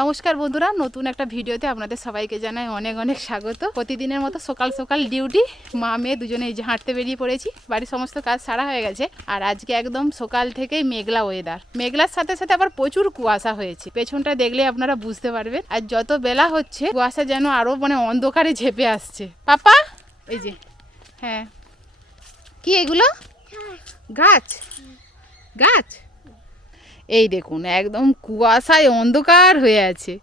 নমস্কার বন্ধুরা নতুন একটা ভিডিওতে আপনাদের সবাইকে জানাই অনেক অনেক স্বাগত। প্রতিদিনের মতো সকাল সকাল ডিউটি মা মেয়ে দুজনে এই যে হাঁটতে বেরিয়ে পড়েছি বাড়ির সমস্ত কাজ সারা হয়ে গেছে। আর আজকে একদম সকাল থেকেই মেঘলা ওয়েদার মেঘলার সাথে সাথে আবার প্রচুর কুয়াশা হয়েছে। পেছনটা দেখলে আপনারা বুঝতে পারবেন। আর যত বেলা হচ্ছে কুয়াশা যেন আরও মানে অন্ধকারে ঝেপে আসছে। পাপা এই যে হ্যাঁ। কি এগুলো? গাছ? গাছ? এই দেখুন, একদম কুয়াশায় অন্ধকার হয়ে আছে।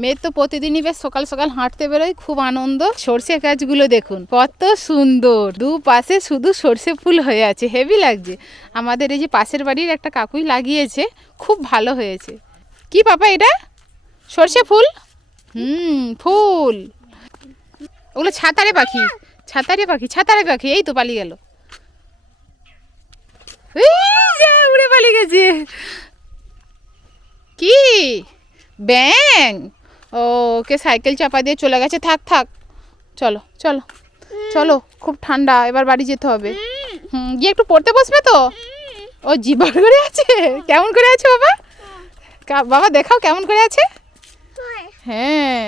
মেয়ের তো প্রতিদিনই বেশ সকাল সকাল হাঁটতে বেরোয়, খুব আনন্দ। সর্ষে গাছগুলো দেখুন, কত সুন্দর। দু পাশে শুধু সর্ষে ফুল হয়ে আছে, হেভি লাগছে। আমাদের এই যে পাশের বাড়ির একটা কাকুই লাগিয়েছে, খুব ভালো হয়েছে। কি পাপা এটা? সর্ষে ফুল? হুম, ফুল। ওগুলো ছাতারে পাখি। ছাতারে পাখি ছাতারে পাখি এই তো পালিয়ে গেল। উড়ে পালিয়ে গেছে। কি? ব্যাং? ও ওকে সাইকেল চাপা দিয়ে চলে গেছে। থাক থাক। চলো চলো চলো খুব ঠান্ডা এবার বাড়ি যেতে হবে। হুম গিয়ে একটু পড়তে বসবে তো? ও জিবার করে আছে? কেমন করে আছে বাবা? বাবা দেখাও কেমন করে আছে। হ্যাঁ।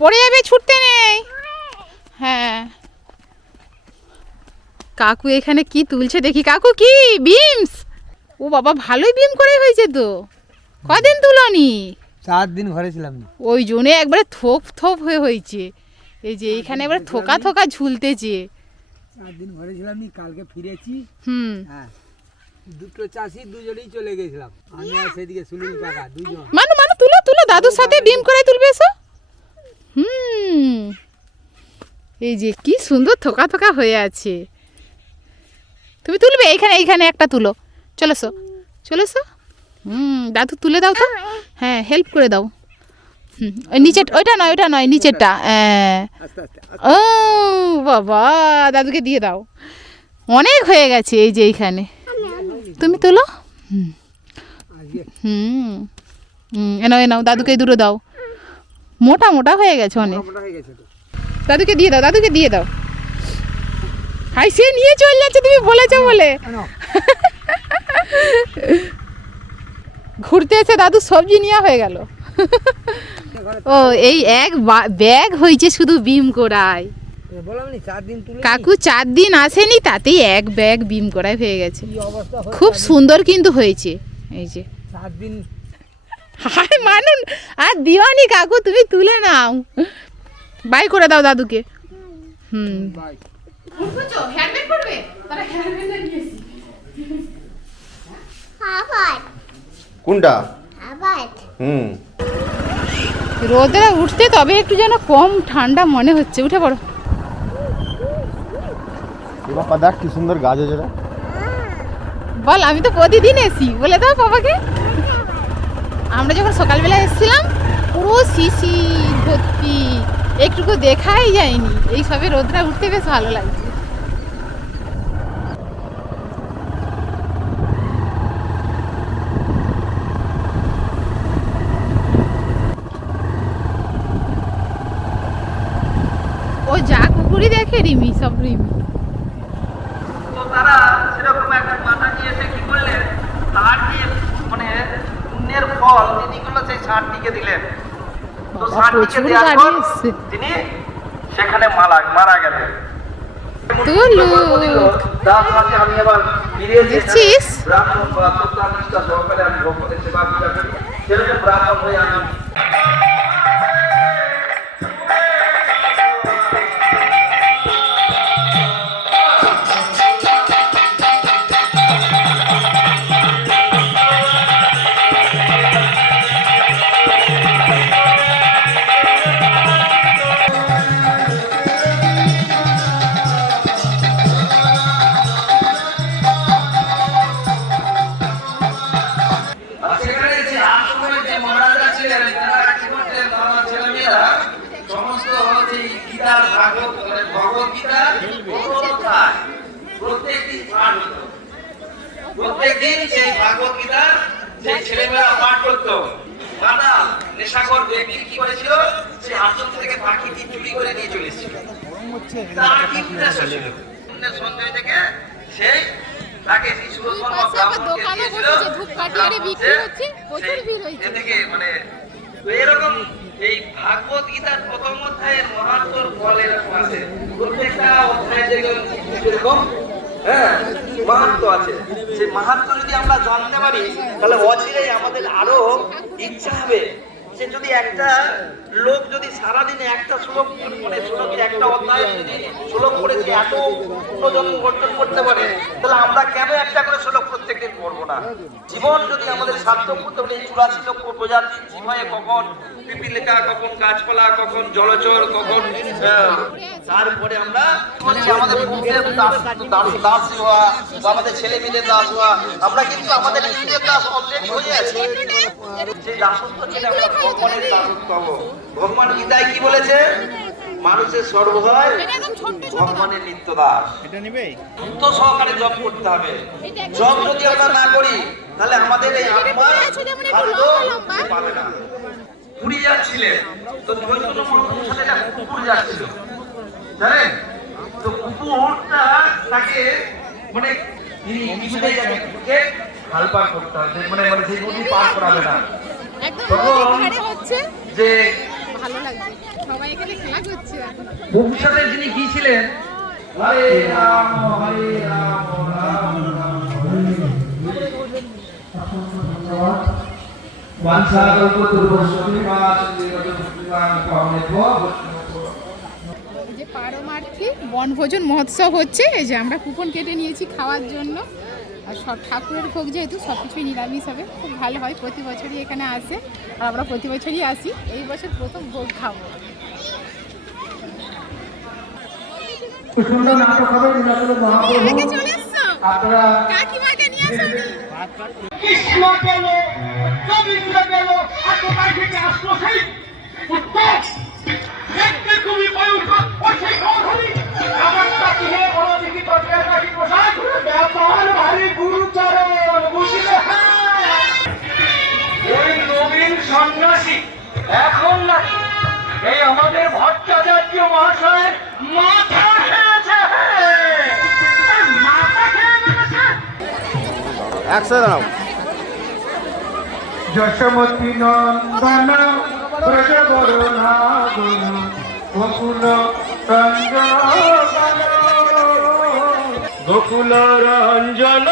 পড়ে যাবে ছুটতে নেই হ্যাঁ কাকু এখানে কি তুলছে দেখি। কাকু কি? বিমস? ও বাবা ভালোই বিম করে হয়েছে তো। কদিন তুলনি? চার দিন ঘরে ছিলাম। ওই জন্য একবারে থোপ থোপ হয়ে হয়েছে। এই যে এখানে এবার থোকা থোকা ঝুলতেছে। চার দিন ঘরে ছিলাম নি কালকে ফিরেছি। হুম। হ্যাঁ দুটো চাষি দুজনেই চলে গেছিলাম। আমি আর সেদিকে সুনীল কাকা দুজন। মানু মানু তুলো তুলো দাদুর সাথে বিম করে তুলবে এসো। হুম। এই যে কি সুন্দর থোকা থোকা হয়ে আছে। তুমি তুলবে? এইখানে এইখানে একটা তুলো। চলেছো? চলেছো? হুম দাদু তুলে দাও তো। হ্যাঁ হেল্প করে দাও। হুম ওই নিচের ওইটা নয় ওইটা নয় নিচেরটা। হ্যাঁ। ও বাবা দাদুকে দিয়ে দাও। অনেক হয়ে গেছে এই যে এইখানে। তুমি তুলো? হুম। হুম। হুম এনাও এনাও দাদুকে দুটো দাও। মোটা মোটা হয়ে গেছে অনেক। দাদুকে দিয়ে দাও দাদুকে দিয়ে দাও। হাই সে নিয়ে চলে যাচ্ছে তুমি বলেছ বলে। ঘুরতে এসে দাদু সবজি নেওয়া হয়ে গেল। ও এই এক ব্যাগ হয়েছে শুধু বিম করায় কাকু চার দিন আসেনি তাতেই এক ব্যাগ বিম করায় হয়ে গেছে। খুব সুন্দর কিন্তু হয়েছে এই যে। হাই মানুন আর দিওয়ানি কাকু তুমি তুলে নাও। বাই করে দাও দাদুকে। হুম। তারা কোনটা? হুম। রোদে উঠতে তবে একটু যেন কম ঠান্ডা মনে হচ্ছে। উঠে পড়ো। বাবা দেখ কি সুন্দর গাছ আছে রে। বল আমি তো প্রতিদিন এসি। বলে দাও বাবাকে। আমরা যখন সকালবেলা এসেছিলাম পুরো শিশি ভর্তি। একটুকু দেখাই যায়নি। এই সবে রোদরা উঠতে বেশ ভালো লাগছে ও যা দেখে রিমি সব রিমি। তো তারা সেরকম একটা মাথা নিয়ে এসে কি করলেন ষাটটি মানে পুণ্যের ফল তিনি করল সেই ষাটটিকে দিলেন। তো বাবা, দেওয়ার পর তিনি সেখানে মারা মারা গেলেন। আমি আবার ফিরে ব্রাহ্মণ বা সত্তা নিষ্ঠা সহকারে আমি ভক্তদের সেবা পূজা করি। সেরকম ব্রাহ্মণ হয়ে আমি প্রত্যেকদিন সেই ভাগবত গীতা সেই ছেলেমেয়েরা পাঠ করতো দাদা নেশাখর ব্যক্তি কি করেছিল? সে আশ্রম থেকে পাখিটি চুরি করে নিয়ে চলে এসেছিল। তার কি উদ্দেশ্য ছিল? পুণ্যের থেকে সেই তাকে এই শিশুরত্ন পাশে আবার ব্রাহ্মণকে দোকানও দিয়েছিল। বসেছে, ধূপকাঠি বিক্রি হচ্ছে, প্রচুর ভিড় হয়েছে। এদিকে মানে এরকম এই ভাগবত গীতার প্রথম অধ্যায়ের মহাত্মর ফল এরকম আছে। প্রত্যেকটা অধ্যায় যেরকম হ্যাঁ মাহাত্ম আছে। সেই মাহাত্ম যদি আমরা জানতে পারি, তাহলে অচিরেই আমাদের আরও ইচ্ছা হবে। যে যদি একটা লোক যদি সারাদিনে একটা শ্লোক মানে শ্লোকের একটা অধ্যায় যদি শ্লোক করে সে এত জন্ম অর্জন করতে পারে, তাহলে আমরা কেন একটা করে শ্লোক প্রত্যেকদিন পড়ব না? জীবন যদি আমাদের সার্থক করতে পারে চুরাশি লক্ষ প্রজাতির জীবনে কখন পিপিলিকা কখন, গাছপালা কখন, জলচর কখন তারপরে আমরা আমাদের পুরুষের দাস হওয়া বা আমাদের ছেলে মেয়েদের দাস হওয়া, আমরা কিন্তু আমাদের নিজেদের দাস অলরেডি হয়ে আছি সেই দাসত্ব থেকে আমরা ভগবানের দাসত্ব হব ভগবান গীতায় কি বলেছে? মানুষের ছোট্ট ছোট ভগবানের নিত্য দাস এটা নেবে? গুরুত্ব সহকারে জব করতে হবে। জব যদি আমরা না করি তাহলে আমাদের এই আত্মা পাবে না। পুরী যাচ্ছিলেন তো চৈতন্য মহাপ্রভুর সাথে একটা কুকুর যাচ্ছিল। জানেন? তো কুকুরটা তাকে মানে তিনি কিছুতেই যাবে কুকুরকে হাল পার করতে হবে। মানে মানে সেই নদী পার করাবে না। তখন- হচ্ছে। যে ভালো লাগছে। সবাই এখানে খেলা করছে। সাথে যিনি গিয়েছিলেন হরে রাম হরে রাম রাম যে পারমার্থী বনভোজন মহোৎসব হচ্ছে এই যে আমরা কুপন কেটে নিয়েছি খাওয়ার জন্য। আর সব ঠাকুরের ভোগ যেহেতু সব কিছুই নিরামিষ হবে খুব ভালো হয়। প্রতি বছরই এখানে আসে আর আমরা প্রতি বছরই আসি। এই বছর প্রথম ভোগ খাব। একসাথে দাঁড়াও। যশমতী নন্দন ব্রজ বরুণাগুণ গোকুল গোকুল রঞ্জন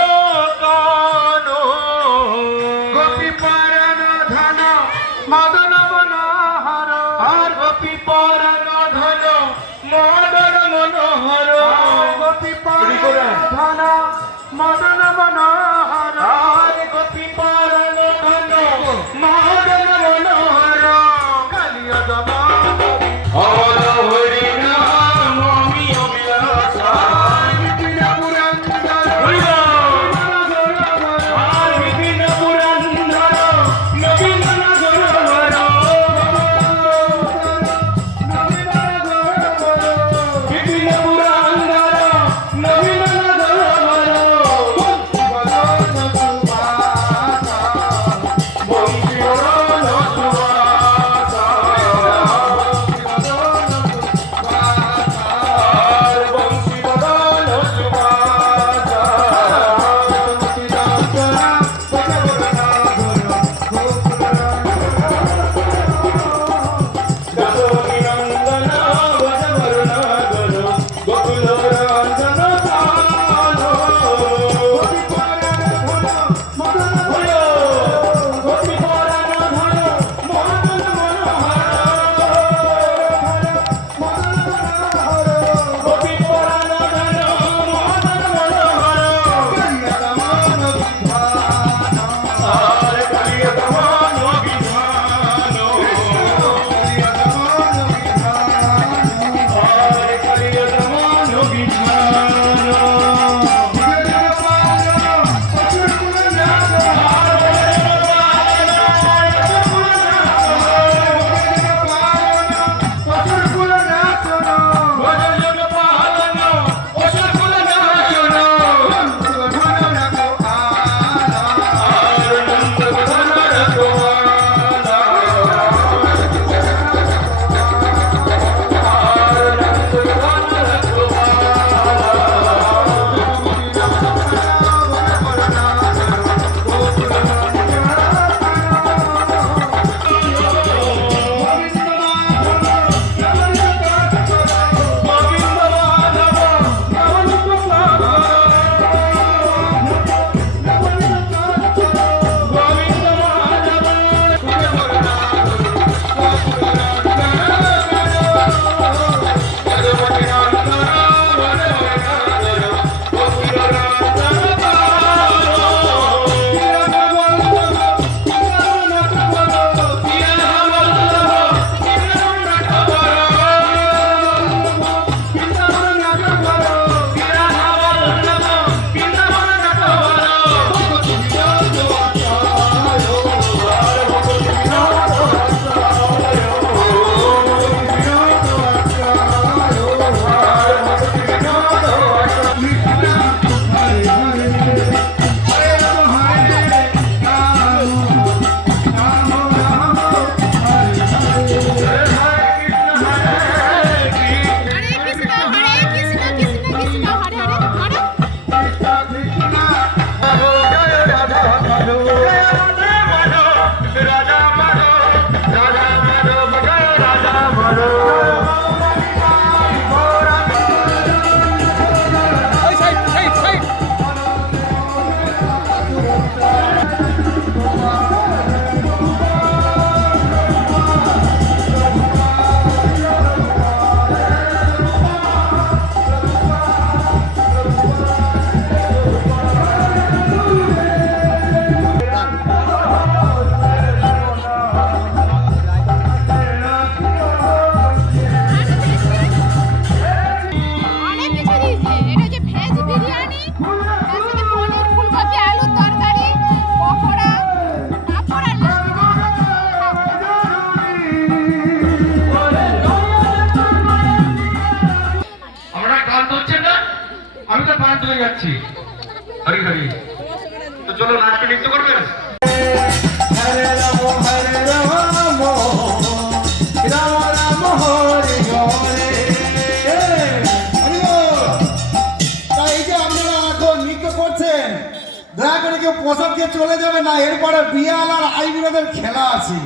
কেউ দিয়ে চলে যাবে না, এরপরে বিয়াল আর আইবিরাদের খেলা আছে।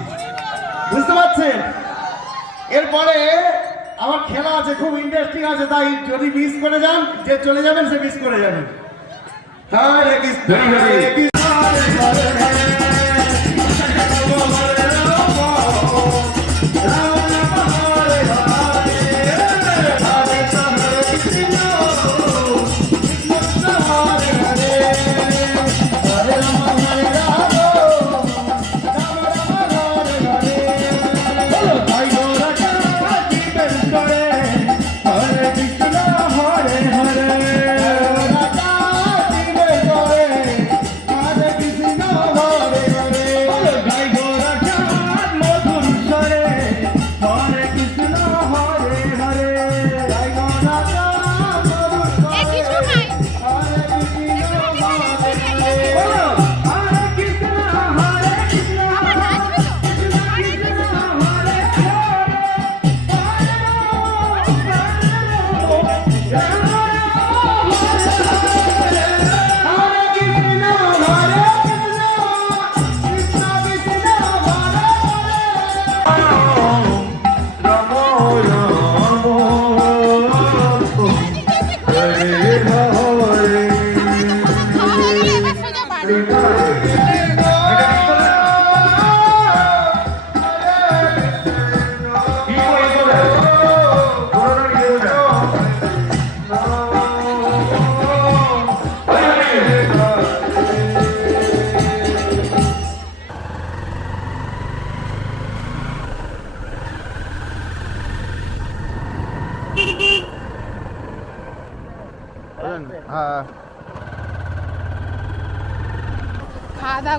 বুঝতে পারছেন? এরপরে আমার খেলা আছে, খুব ইন্টারেস্টিং আছে, তাই যদি মিস করে যান, যে চলে যাবেন, সে মিস করে যাবেন হ্যাঁ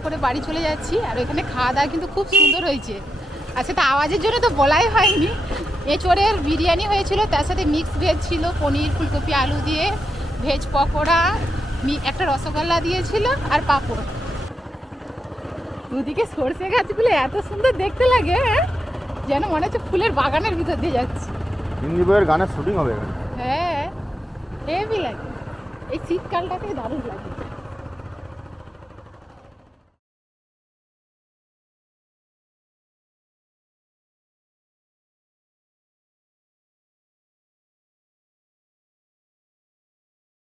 করে বাড়ি চলে যাচ্ছি আর ওইখানে খাওয়া দাওয়া কিন্তু খুব সুন্দর হয়েছে। আর সেটা আওয়াজের জন্য তো বলাই হয়নি। এঁচড়ের বিরিয়ানি হয়েছিল তার সাথে মিক্স ভেজ ছিল পনির ফুলকপি আলু দিয়ে ভেজ পকোড়া একটা রসগোল্লা দিয়েছিল আর পাঁপড়। দুদিকে সর্ষে গাছগুলো এত সুন্দর দেখতে লাগে হ্যাঁ? যেন মনে হচ্ছে ফুলের বাগানের ভিতর দিয়ে যাচ্ছি। হিন্দি বইয়ের গানের শুটিং হবে হ্যাঁ হেভি লাগে। এই শীতকালটাতে দারুণ লাগে।